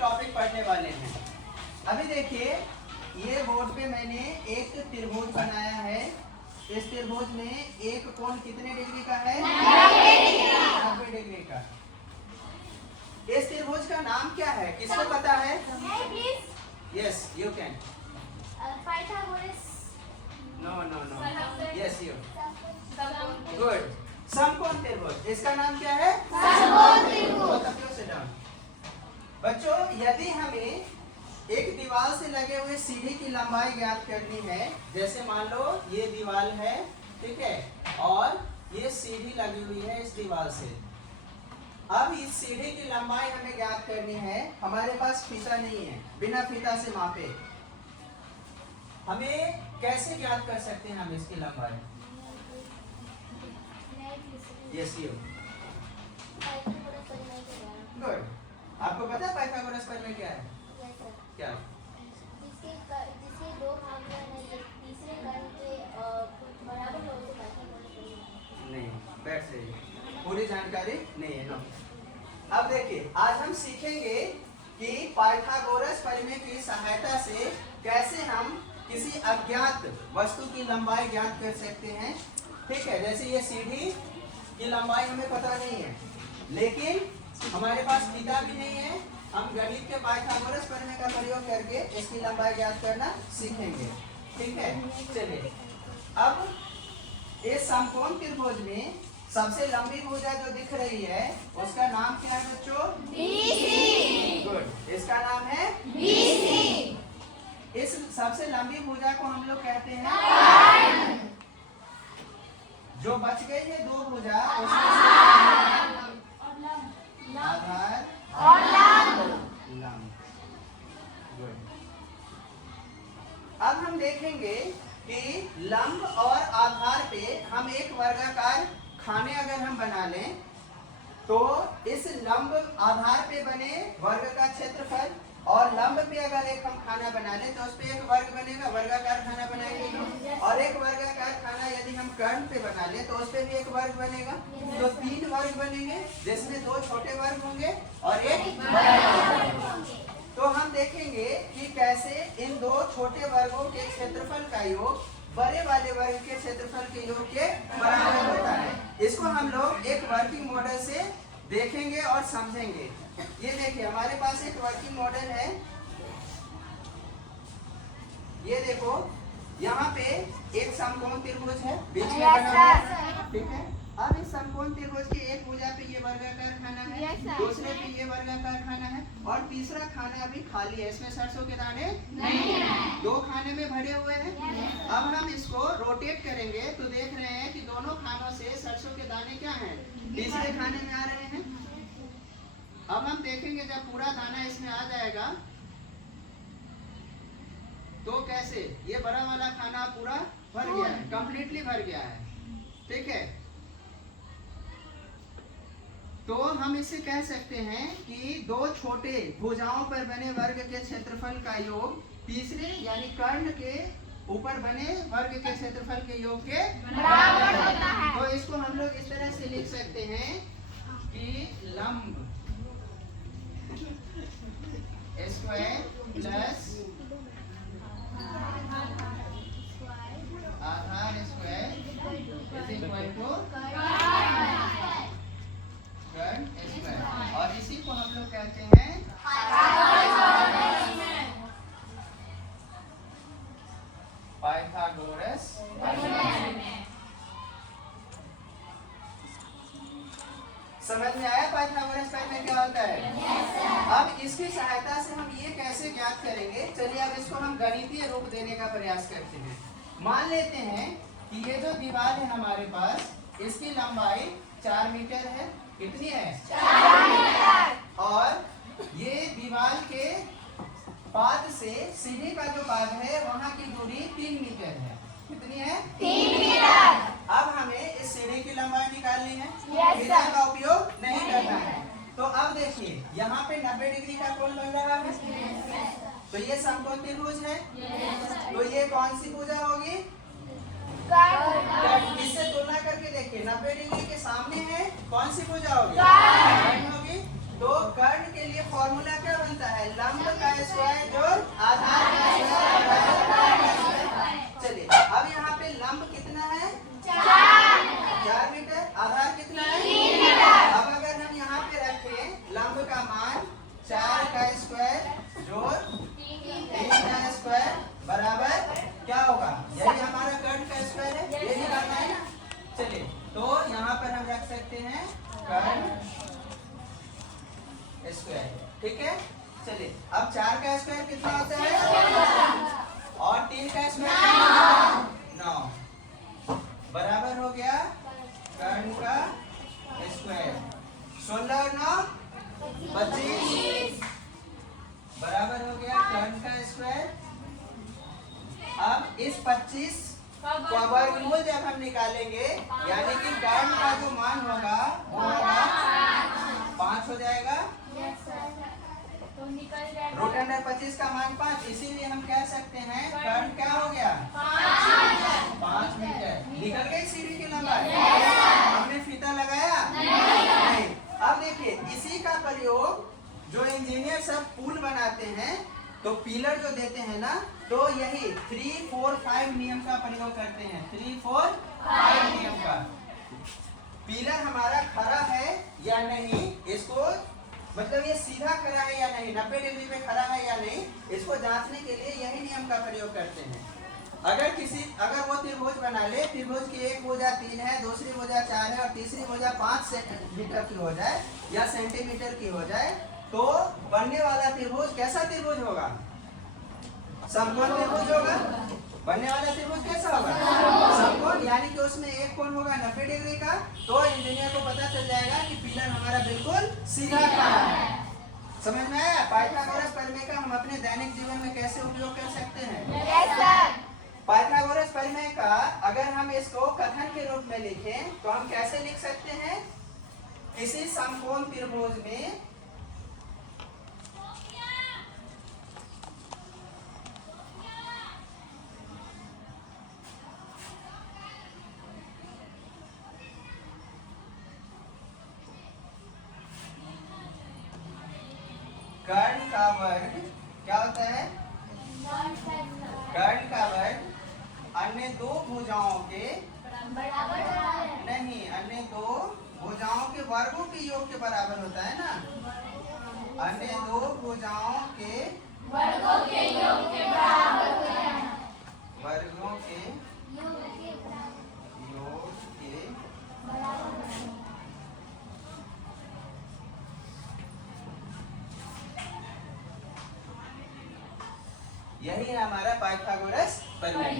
Topic पढ़ने वाले हैं। अभी देखिए, ये बोर्ड पे मैंने एक त्रिभुज बनाया है। इस त्रिभुज में एक कोण कितने डिग्री का है? 90 डिग्री का। इस त्रिभुज का नाम क्या है? किसको पता है? Yes, you can. No no no, yes you. Good. समकोण त्रिभुज, इसका नाम क्या है? समकोण त्रिभुज। बच्चों, यदि हमें एक दीवार से लगे हुए सीढ़ी की लंबाई ज्ञात करनी है, जैसे मान लो ये दीवार है, ठीक है, और ये सीढ़ी लगी हुई है इस दीवार से। अब इस सीढ़ी की लंबाई हमें ज्ञात करनी है। हमारे पास फीता नहीं है, बिना फीता से मापे हमें कैसे ज्ञात कर सकते हैं हम इसकी लंबाई? Yes you. गुड। आपको पता है पाइथागोरस प्रमेय क्या है? क्या? जिसके दो भाग हैं, तीसरे कर्ण के बराबर हो तो पाइथागोरस प्रमेय नहीं, बैठ से पूरी जानकारी नहीं है ना। अब देखिए, आज हम सीखेंगे कि पाइथागोरस प्रमेय की सहायता से कैसे हम किसी अज्ञात वस्तु की लंबाई ज्ञात कर सकते हैं। ठीक है, जैसे ये सीढ़ी की लंबाई हमें पता नहीं है, लेकिन हमारे पास फीता भी नहीं है। हम गणित के पाइथागोरस प्रमेय का प्रयोग करके इसकी लंबाई ज्ञात करना सीखेंगे। ठीक है, चलिए। अब इस समकोण त्रिभुज में सबसे लंबी भुजा जो दिख रही है उसका नाम क्या है बच्चों? BC। गुड, इसका नाम है BC। इस सबसे लंबी भुजा को हम लोग कहते हैं जो बच गई है दो भुजा, आधार और लंब। गुड। अब हम देखेंगे कि लंब और आधार पे हम एक वर्गाकार खाने अगर हम बना लें, तो इस लंब आधार पे बने वर्ग का क्षेत्रफल और लंब पे अगर एक हम खाना बना लें तो उस पे एक वर्ग बनेगा, वर्गाकार खाना बनाएंगे। और एक वर्गाकार खाना यदि हम कर्ण पे बना लें तो उस पे भी एक वर्ग बनेगा। तो 3 वर्ग बनेंगे, जिसमें 2 छोटे वर्ग होंगे और एक बड़ा वर्ग होगा। तो हम देखेंगे कि कैसे इन 2 छोटे वर्गों के क्षेत्रफल का योग बड़े वाले वर्ग के क्षेत्रफल के योग के बराबर होता है। इसको हम लोग एक वर्किंग मॉडल से देखेंगे और समझेंगे। ये देखिए, हमारे पास एक वर्किंग मॉडल है। ये देखो, यहाँ पे एक समकोण त्रिभुज है, बीच में बना हुआ है, ठीक है। अब इस समकोण त्रिभुज की एक भुजा पे ये वर्गाकार खाना है, दूसरे पे ये वर्गाकार खाना है और तीसरा खाना अभी खाली है, इसमें सरसों के दाने नहीं है। 2 खाने में भरे हुए हैं। अब हम इसको रोटेट करेंगे तो देख रहे हैं कि दोनों खानों से सरसों के दाने क्या हैं? तीसरे खाने में आ रहे हैं। अब हम देखेंगे जब पूरा दाना इसमें आ जाएगा तो कैसे ये बड़ा वाला खाना पूरा भर गया है, कंप्लीटली भर गया है, ठीक है। तो हम इसे कह सकते हैं कि 2 छोटे भुजाओं पर बने वर्ग के क्षेत्रफल का योग तीसरे यानी कर्ण के ऊपर बने वर्ग के क्षेत्रफल के योग के बराबर होता है। तो इसको हम लोग इस तरह से लिख सकते हैं कि लंब स्क्वायर प्लस आधार स्क्वायर इज इक्वल टू कर्ण स्क्वायर, और इसी को हम लोग कहते हैं पाइथागोरस प्रमेय। समझ में आया पाइथागोरस प्रमेय क्या होता है? अब इसकी सहायता से हम ये कैसे ज्ञात करेंगे? चलिए अब इसको हम गणितीय रूप देने का प्रयास करते हैं। मान लेते हैं कि ये जो दीवार है हमारे पास, इसकी लंबाई 4 मीटर है। कितनी है? 4 मीटर। और ये दीवार के पाद से सीढ़ी का जो पाद है वहाँ की दूरी 3 मीटर है। कितनी है? 3 मीटर। अब हमें इस सीढ़ी की लंबाई निकालनी है, फीता का उपयोग नहीं करना है। तो अब देखिए, यहाँ पे 90 डिग्री का कोण बन रहा है, तो ये समकोण त्रिभुज है। तो ये कौन सी भुजा होगी? इससे तुलना करके देखिए, 90 डिग्री के सामने है, कौन सी भुजा होगी? कर्ण होगी। तो कर्ण के लिए फॉर्मूला क्या बनता है? का स्क्वायर जोड़ 3 का स्क्वायर बराबर क्या होगा? यही हमारा कर्ण का स्क्वायर है, ये निकालना है ना। चलिए तो यहाँ पर हम रख सकते हैं कर्ण स्क्वायर, ठीक है। चलिए अब 4 का स्क्वायर कितना होता है और 3 का स्क्वायर 9 बराबर हो गया कर्ण का स्क्वायर। 16 और 9 25 बराबर हो गया कर्ण का स्क्वायर। अब इस 25 का वर्गमूल जब हम निकालेंगे यानी कि कर्ण का जो मान होगा वो होगा 5 हो जाएगा। रूट अंडर 25 का मान 5, इसीलिए हम कह सकते हैं कर्ण क्या हो गया 5 मीटर। निकल गई सीढ़ी की लंबाई, हमने फीता लगाया नहीं। अब देखिए इसी का प्रयोग जो इंजीनियर सब पुल बनाते हैं तो पिलर जो देते हैं ना, तो यही 3, 4, 5 नियम का प्रयोग करते हैं। 3, 4, 5 नियम का। पिलर हमारा खड़ा है या नहीं, इसको मतलब ये सीधा खड़ा है या नहीं, 90 डिग्री में खड़ा है या नहीं, इसको जांचने के लिए यही नियम का प्रयोग करते हैं। अगर वो त्रिभुज बना ले, त्रिभुज की एक भुजा 3 है, दूसरी भुजा 4 है और तीसरी भुजा 5 सेंटीमीटर की हो जाए या सेंटीमीटर की हो जाए, तो बनने वाला त्रिभुज कैसा त्रिभुज होगा? समकोण त्रिभुज होगा। बनने वाला त्रिभुज कैसा होगा? समकोण, यानी कि उसमें एक कोण होगा 90 डिग्री का। तो इंजीनियर को पता चल जाएगा कि पिलर हमारा बिल्कुल सीधा खड़ा है। समझ में आया? पाइथागोरस प्रमेय का हम अपने दैनिक जीवन में कैसे उपयोग कर सकते हैं? पाइथागोरस प्रमेय का अगर हम इसको कथन के रूप में लिखें तो हम कैसे लिख सकते हैं? किसी समकोण त्रिभुज में कर्ण का वर्ग क्या होता है? कर्ण का वर्ग अन्य दो भुजाओं के नहीं, अन्य दो भुजाओं के वर्गों के योग के बराबर होता है ना। अन्य दो भुजाओं के वर्गों के योग के बराबर होता है। वर्गों के योग के बराबर। यही है हमारा पाइथागोरस प्रमेय।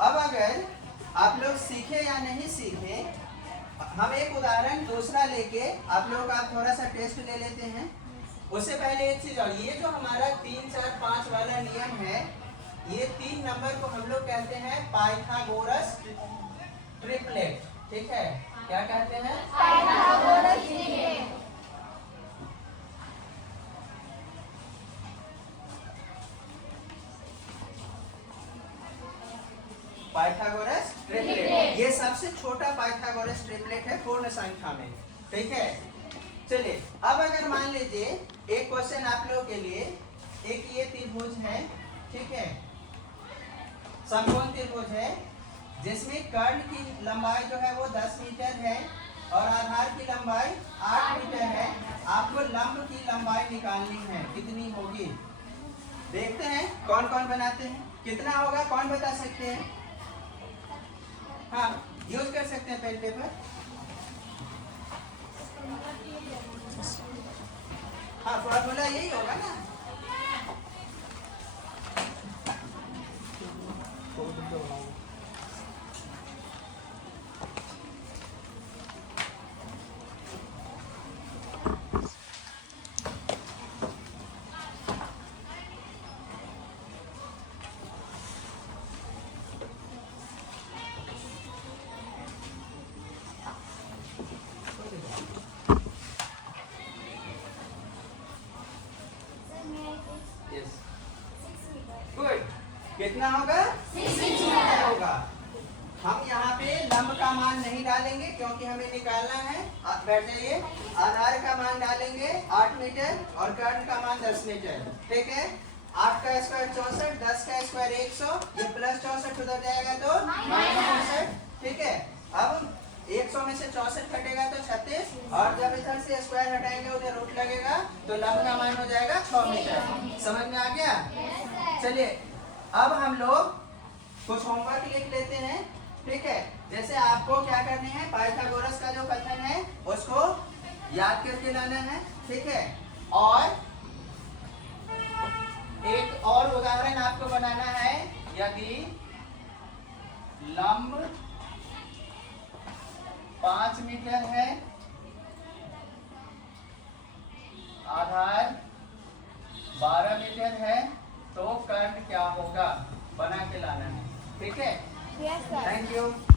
अब अगर आप लोग सीखे या नहीं सीखे, हम एक उदाहरण दूसरा लेके आप लोग का थोड़ा सा टेस्ट ले लेते हैं। उससे पहले एक चीज और, ये जो हमारा 3, 4, 5 वाला नियम है, ये 3 नंबर को हम लोग कहते हैं पाइथागोरस ट्रिपलेट। ठीक है, क्या कहते हैं? Pythagoras triplet. पाइथागोरस ट्रिपलेट, ये सबसे छोटा पाइथागोरस ट्रिपलेट है पूर्ण संख्या में। ठीक है, चलिए अब अगर मान लीजिए एक क्वेश्चन आप लोगों के लिए, एक ये त्रिभुज है, ठीक है, समकोण त्रिभुज है जिसमें कर्ण की लंबाई जो है वो 10 मीटर है और आधार की लंबाई 8 मीटर है। आपको लंब की लंबाई निकालनी है, कितनी होगी? देखते हैं कौन कौन बनाते हैं। कितना होगा कौन बता सकते हैं? हाँ, यूज कर सकते हैं पेन पेपर। हाँ, फॉर्मूला यही होगा ना। कितना होगा? 6 मीटर होगा। हम यहाँ पे लंब का मान नहीं डालेंगे क्योंकि हमें निकालना है। आप बैठ जाइए। आधार का मान डालेंगे 8 मीटर और कर्ण का मान 10 मीटर। ठीक है, 8 का स्क्वायर 64, 10 का स्क्वायर 100, ये प्लस 64 उधर जाएगा तो -64। ठीक है, अब 100 में से 64 घटेगा तो 36, और जब इधर से स्क्वायर हटाएंगे उधर रूट लगेगा तो लंब का मान हो जाएगा 6 मीटर। समझ में आ गया? चलिए अब हम लोग कुछ होमवर्क लिख लेते हैं, ठीक है। जैसे आपको क्या करने हैं, पाइथागोरस का जो कथन है उसको याद करके लाना है, ठीक है। और एक और उदाहरण आपको बनाना है, यदि लंब 5 मीटर है, आधार 12 मीटर है, तो कर्ण क्या होगा, बना के लाना है, ठीक है। Yes sir. Thank you.